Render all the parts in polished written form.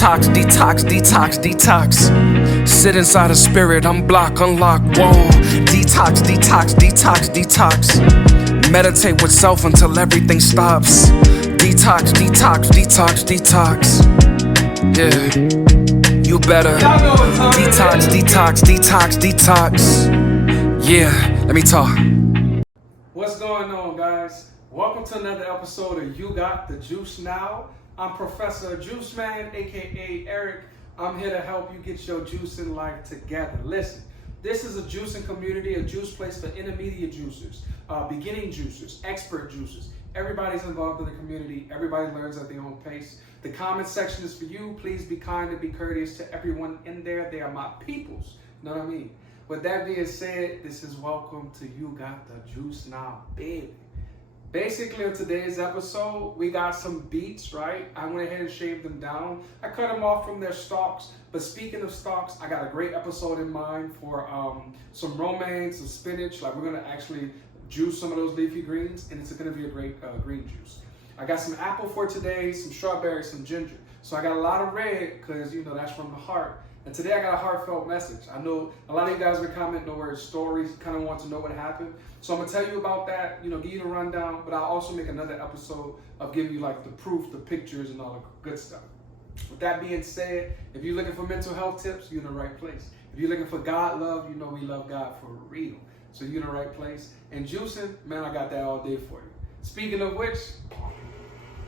Detox, detox, detox, detox. Sit inside a spirit, unblock, unlock, whoa. Detox, detox, detox, detox. Meditate with self until everything stops. Detox, detox, detox, detox. Yeah, you better. Detox, detox, detox, detox. Yeah, let me talk. What's going on, guys? Welcome to another episode of You Got the Juice Now. I'm Professor Juice Man, aka Eric. I'm here to help you get your juice in life together. Listen, this is a juicing community, a juice place for intermediate juicers, beginning juicers, expert juicers. Everybody's involved in the community. Everybody learns at their own pace. The comment section is for you. Please be kind and be courteous to everyone in there. They are my peoples. You know what I mean? With that being said, this is welcome to You Got the Juice Now, baby. Basically, in today's episode, we got some beets, right? I went ahead and shaved them down. I cut them off from their stalks. But speaking of stalks, I got a great episode in mind for some romaine, some spinach. Like, we're going to actually juice some of those leafy greens, and it's going to be a great green juice. I got some apple for today, some strawberries, some ginger. So I got a lot of red because, you know, that's from the heart. And today I got a heartfelt message. I know a lot of you guys are commenting the word stories, kind of want to know what happened. So I'm going to tell you about that, you know, give you the rundown, but I'll also make another episode of giving you like the proof, the pictures, and all the good stuff. With that being said, if you're looking for mental health tips, you're in the right place. If you're looking for God love, you know we love God for real. So you're in the right place. And juicing, man, I got that all day for you. Speaking of which,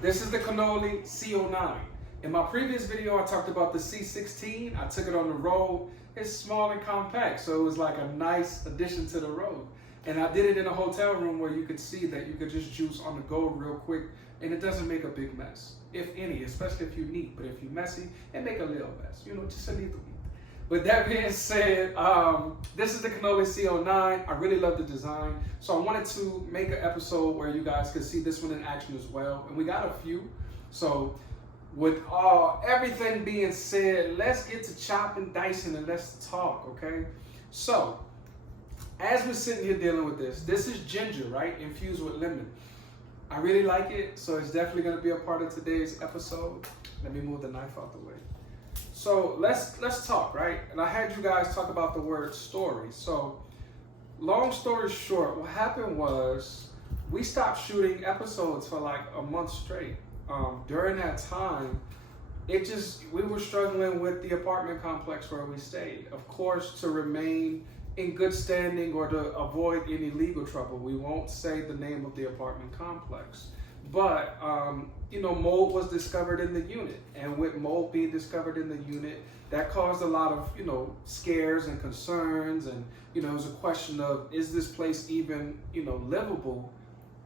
this is the cannoli C09. In my previous video, I talked about the C16. I took it on the road. It's small and compact, so it was like a nice addition to the road. And I did it in a hotel room where you could see that you could just juice on the go real quick, and it doesn't make a big mess, if any, especially if you're neat. But if you're messy, it make a little mess, you know, just a little bit. With that being said, this is the cannoli C09. I really love the design, so I wanted to make an episode where you guys could see this one in action as well. And we got a few, so with everything being said, let's get to chopping, dicing, and let's talk, okay? So, as we're sitting here dealing with this is ginger, right? Infused with lemon. I really like it, so it's definitely gonna be a part of today's episode. Let me move the knife out the way. So let's talk, right? And I had you guys talk about the word story. So, long story short, what happened was we stopped shooting episodes for like a month straight. During that time, we were struggling with the apartment complex where we stayed. Of course, to remain in good standing or to avoid any legal trouble, we won't say the name of the apartment complex. But, you know, mold was discovered in the unit. And with mold being discovered in the unit, that caused a lot of, you know, scares and concerns. And, you know, it was a question of, is this place even, you know, livable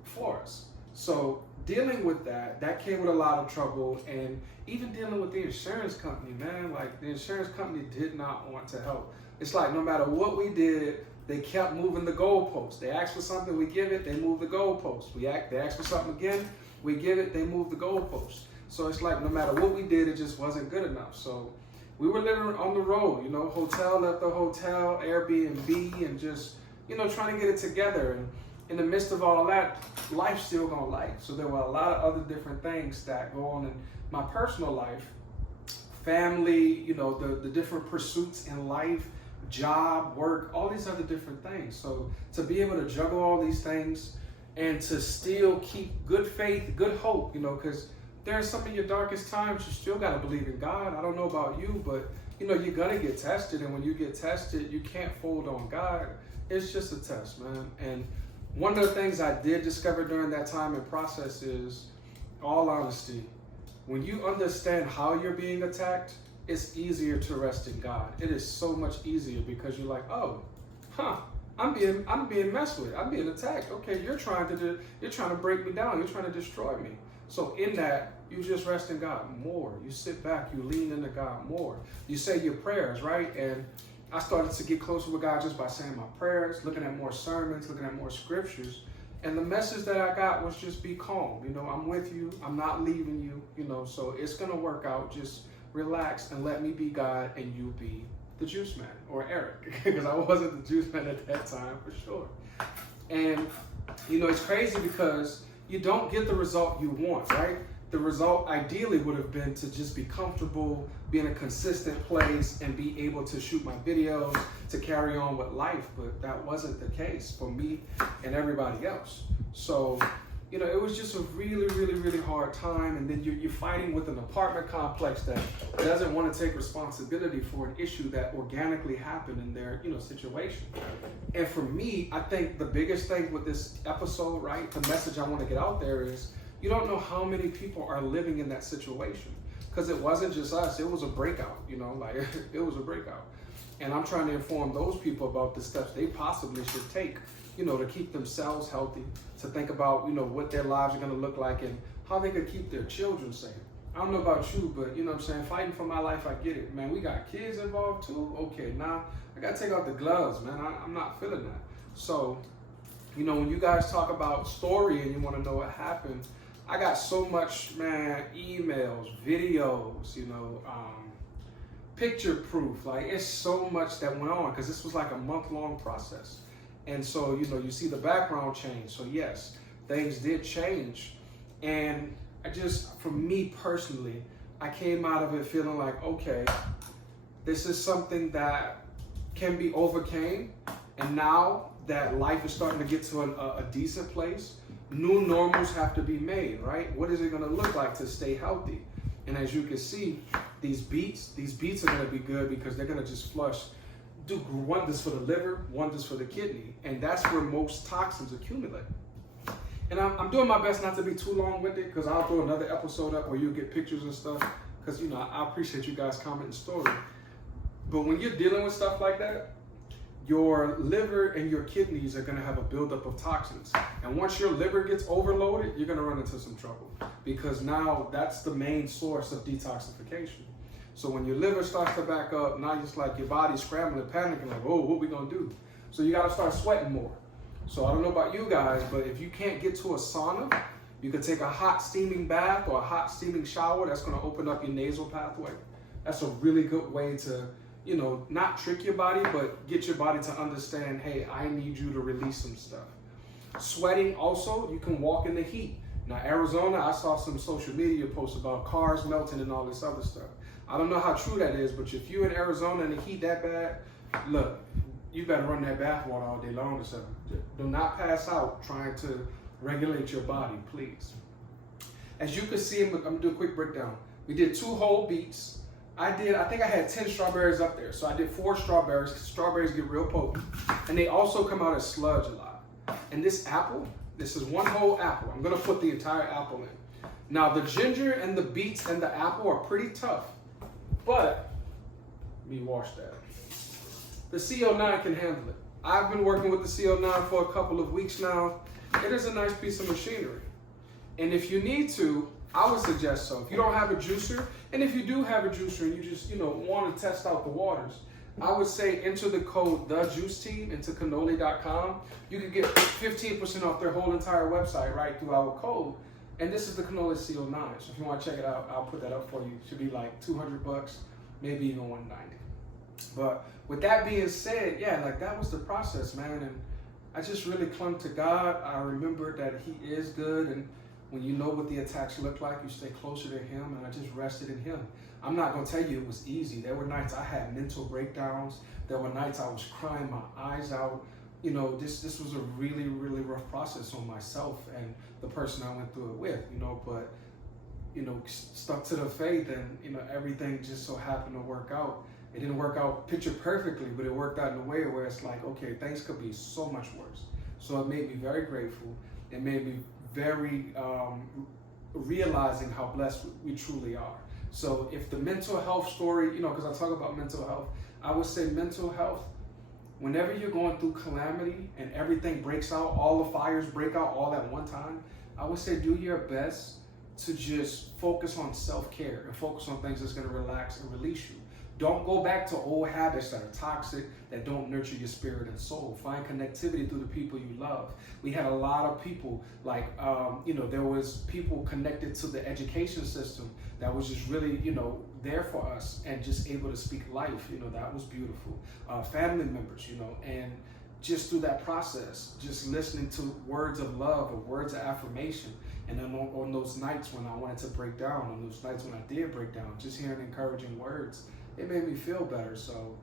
for us? So dealing with that came with a lot of trouble, and even dealing with the insurance company, man, like the insurance company did not want to help. It's like no matter what we did, they kept moving the goalposts. They asked for something, we give it, they move the goalposts. They asked for something again, we give it, they move the goalposts. So it's like no matter what we did, it just wasn't good enough. So we were living on the road, you know, hotel after hotel, Airbnb, and just, you know, trying to get it together. And in the midst of all that, life's still gonna life. So there were a lot of other different things that go on in my personal life, family, you know, the different pursuits in life, job, work, all these other different things. So to be able to juggle all these things and to still keep good faith, good hope, you know, because there's some of your darkest times, you still gotta believe in God. I don't know about you, but you know, you're gonna get tested, and when you get tested, you can't fold on God. It's just a test, man. And one of the things I did discover during that time and process is, all honesty, when you understand how you're being attacked, it's easier to rest in God. It is so much easier because you're like, oh, I'm being messed with. I'm being attacked. Okay, you're trying to break me down. You're trying to destroy me. So in that, you just rest in God more. You sit back. You lean into God more. You say your prayers, right? And I started to get closer with God just by saying my prayers, looking at more sermons, looking at more scriptures. And the message that I got was just be calm. You know, I'm with you. I'm not leaving you, you know, so it's going to work out. Just relax and let me be God and you be the juice man, or Eric, because I wasn't the juice man at that time for sure. And, you know, it's crazy because you don't get the result you want, right? the result ideally would have been to just be comfortable, be in a consistent place, and be able to shoot my videos, to carry on with life. But that wasn't the case for me and everybody else. So, you know, it was just a really, really, really hard time. And then you're fighting with an apartment complex that doesn't want to take responsibility for an issue that organically happened in their, you know, situation. And for me, I think the biggest thing with this episode, right, the message I want to get out there is, you don't know how many people are living in that situation. Because it wasn't just us, it was a breakout, you know, like it was a breakout. And I'm trying to inform those people about the steps they possibly should take, you know, to keep themselves healthy, to think about, you know, what their lives are going to look like and how they could keep their children safe. I don't know about you, but you know what I'm saying, fighting for my life, I get it. Man, we got kids involved too? Okay, now I got to take out the gloves, man. I'm not feeling that. So, you know, when you guys talk about story and you want to know what happened, I got so much, man, emails, videos, you know, picture proof. Like, it's so much that went on because this was like a month-long process. And so, you know, you see the background change. So yes, things did change. And I just, for me personally, I came out of it feeling like, okay, this is something that can be overcame. And now that life is starting to get to a decent place, new normals have to be made, right? What is it going to look like to stay healthy? And as you can see, these beets are going to be good because they're going to just flush, do wonders for the liver, wonders for the kidney, and that's where most toxins accumulate. And I'm doing my best not to be too long with it because I'll throw another episode up where you'll get pictures and stuff because, you know, I appreciate you guys commenting story. But when you're dealing with stuff like that, your liver and your kidneys are going to have a buildup of toxins. And once your liver gets overloaded, you're going to run into some trouble because now that's the main source of detoxification. So when your liver starts to back up, now it's like your body's scrambling, panicking, like, oh, what we going to do? So you got to start sweating more. So I don't know about you guys, but if you can't get to a sauna, you could take a hot steaming bath or a hot steaming shower. That's going to open up your nasal pathway. That's a really good way to, you know, not trick your body, but get your body to understand, hey, I need you to release some stuff. Sweating also, you can walk in the heat. Now, Arizona, I saw some social media posts about cars melting and all this other stuff. I don't know how true that is, but if you're in Arizona and the heat that bad, look, you better run that bath water all day long or something. Do not pass out trying to regulate your body, please. As you can see, I'm gonna do a quick breakdown. We did 2 whole beets. I think I had 10 strawberries up there. So I did 4 strawberries. Strawberries get real potent. And they also come out as sludge a lot. And this apple, this is 1 whole apple. I'm gonna put the entire apple in. Now the ginger and the beets and the apple are pretty tough. But, let me wash that. The CO9 can handle it. I've been working with the CO9 for a couple of weeks now. It is a nice piece of machinery. And if you need to, I would suggest so. If you don't have a juicer, and if you do have a juicer and you just, you know, want to test out the waters, I would say enter the code ThaJuiceTeam into cannoli.com. You can get 15% off their whole entire website right through our code. And this is the cannoli CO9. So if you want to check it out, I'll put that up for you. It should be like $200, maybe even $190. But with that being said, yeah, like that was the process, man. And I just really clung to God. I remembered that He is good. And when you know what the attacks look like, you stay closer to Him. And I just rested in Him. I'm not going to tell you it was easy. There were nights I had mental breakdowns. There were nights I was crying my eyes out. You know, this was a really, really rough process on myself and the person I went through it with, you know, but, you know, stuck to the faith and, you know, everything just so happened to work out. It didn't work out picture perfectly, but it worked out in a way where it's like, okay, things could be so much worse. So it made me very grateful. It made me very realizing how blessed we truly are. So if the mental health story, you know, because I talk about mental health, I would say mental health, whenever you're going through calamity and everything breaks out, all the fires break out all at one time, I would say do your best to just focus on self-care and focus on things that's going to relax and release you. Don't go back to old habits that are toxic, that don't nurture your spirit and soul. Find connectivity through the people you love. We had a lot of people, like, you know, there was people connected to the education system that was just really, you know, there for us and just able to speak life. You know, that was beautiful. Family members, you know, and just through that process, just listening to words of love or words of affirmation, And then on those nights when I wanted to break down, on those nights when I did break down, just hearing encouraging words, it made me feel better. So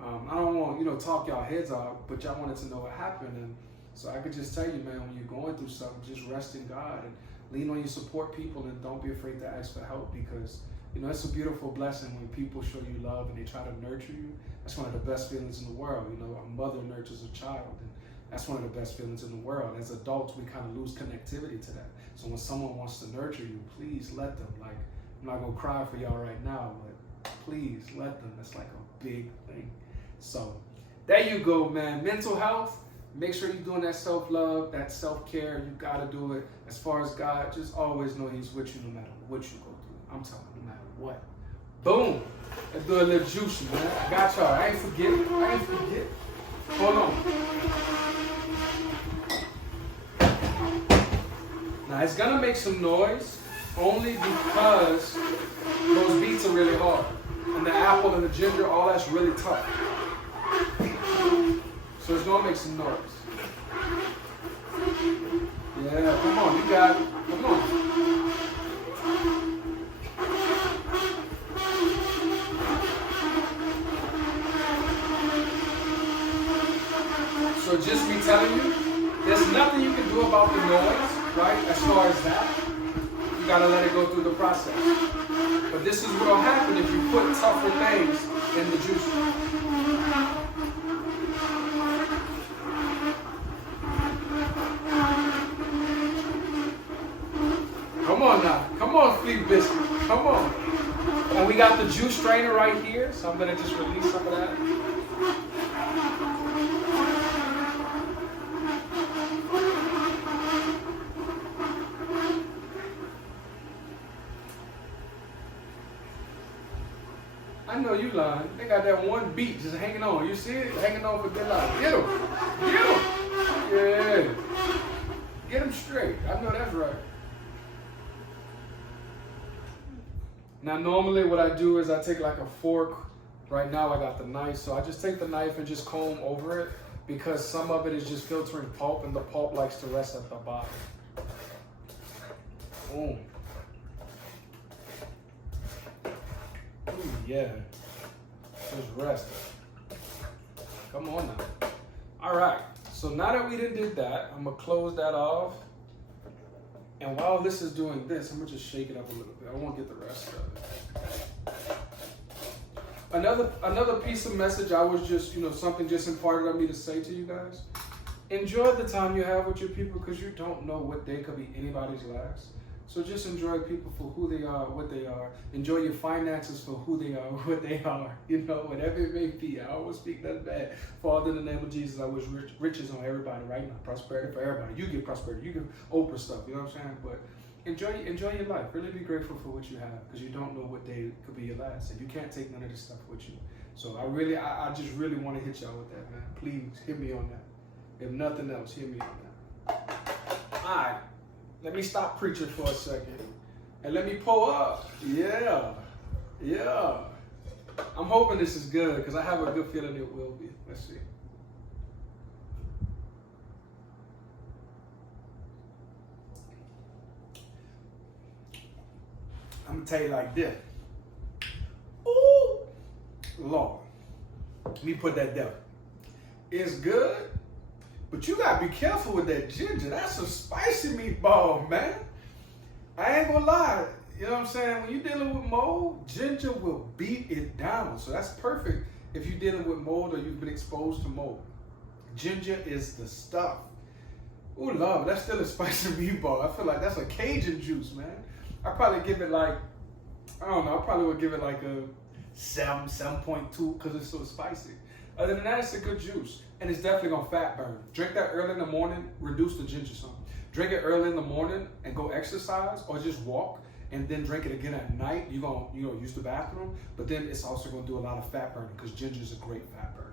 I don't want, talk y'all heads out, but y'all wanted to know what happened. And so I could just tell you, man, when you're going through something, just rest in God and lean on your support people, and don't be afraid to ask for help, because it's a beautiful blessing when people show you love and they try to nurture you. That's one of the best feelings in the world. A mother nurtures a child, and that's one of the best feelings in the world. As adults, we kind of lose connectivity to that. So when someone wants to nurture you, please let them. Like, I'm not gonna cry for y'all right now, but please let them. That's like a big thing. So there you go, man. Mental health. Make sure you're doing that self-love, that self-care. You gotta do it. As far as God, just always know He's with you no matter what you go through. I'm telling you, no matter what. Boom. Let's do a little juicy, man. I got y'all. I ain't forget. Hold on. Now it's gonna make some noise only because those beets are really hard. And the apple and the ginger, all that's really tough. So it's gonna make some noise. Yeah, come on, you got it. Come on. So just me telling you, there's nothing you can do about the noise, right? As far as that, you gotta let it go through the process. But this is what'll happen if you put tougher things in the juicer. Come on now. Come on, Fleet Biscuit. Come on. And we got the juice strainer right here, so I'm going to just release some of that. I know you lying. They got that one beat just hanging on. You see it? Hanging on for good life. Get him. Get him. Yeah. Get him straight. I know that's right. Now, normally what I do is I take like a fork. Right now I got the knife, so I just take the knife and just comb over it, because some of it is just filtering pulp, and the pulp likes to rest at the bottom. Boom. Ooh, yeah. Just rest. Come on now. All right. So now that we did that, I'm gonna close that off. And while this is doing this, I'm gonna just shake it up a little bit. I won't get the rest of it. Another piece of message I was just, something just imparted on me to say to you guys. Enjoy the time you have with your people, because you don't know what day could be anybody's last. So just enjoy people for who they are, what they are. Enjoy your finances for who they are, what they are. Whatever it may be. I always speak that bad. Father, in the name of Jesus, I wish riches on everybody right now. Prosperity for everybody. You get prosperity. You get Oprah stuff. You know what I'm saying? But enjoy your life. Really be grateful for what you have, because you don't know what day could be your last, and you can't take none of this stuff with you. So I just really want to hit y'all with that, man. Please hit me on that. If nothing else, hit me on that. All right. Let me stop preaching for a second and let me pull up. Yeah. I'm hoping this is good, because I have a good feeling it will be. Let's see. I'm going to tell you like this. Ooh, Lord. Let me put that down. It's good. But you gotta be careful with that ginger. That's a spicy meatball, man. I ain't gonna lie. You know what I'm saying? When you're dealing with mold, ginger will beat it down. So that's perfect if you're dealing with mold or you've been exposed to mold. Ginger is the stuff. Ooh, Lord, that's still a spicy meatball. I feel like that's a Cajun juice, man. I probably give it like, I don't know, I probably would give it like a 7.2, because it's so spicy. Other than that, it's a good juice. And it's definitely gonna fat burn. Drink that early in the morning, reduce the ginger some. Drink it early in the morning and go exercise, or just walk, and then drink it again at night. You're gonna use the bathroom, but then it's also gonna do a lot of fat burning, because ginger is a great fat burner.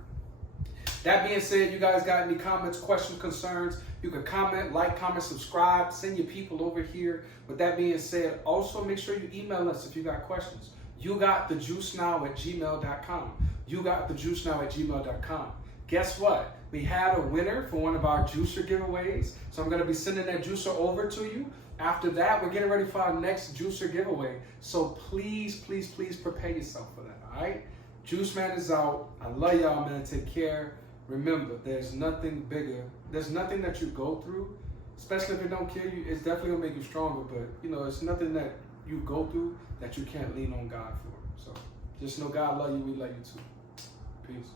That being said, you guys got any comments, questions, concerns, you can comment, like, comment, subscribe, send your people over here. With that being said, also make sure you email us if you got questions. You got ThaJuiceNow@gmail.com. You got ThaJuiceNow@gmail.com. Guess what? We had a winner for one of our juicer giveaways. So I'm going to be sending that juicer over to you. After that, we're getting ready for our next juicer giveaway. So please, please, please prepare yourself for that, all right? Juice Man is out. I love y'all, man. Take care. Remember, there's nothing bigger. There's nothing that you go through, especially if it don't kill you, it's definitely gonna make you stronger. But, you know, it's nothing that you go through that you can't lean on God for. So just know God love you. We love you too. Peace.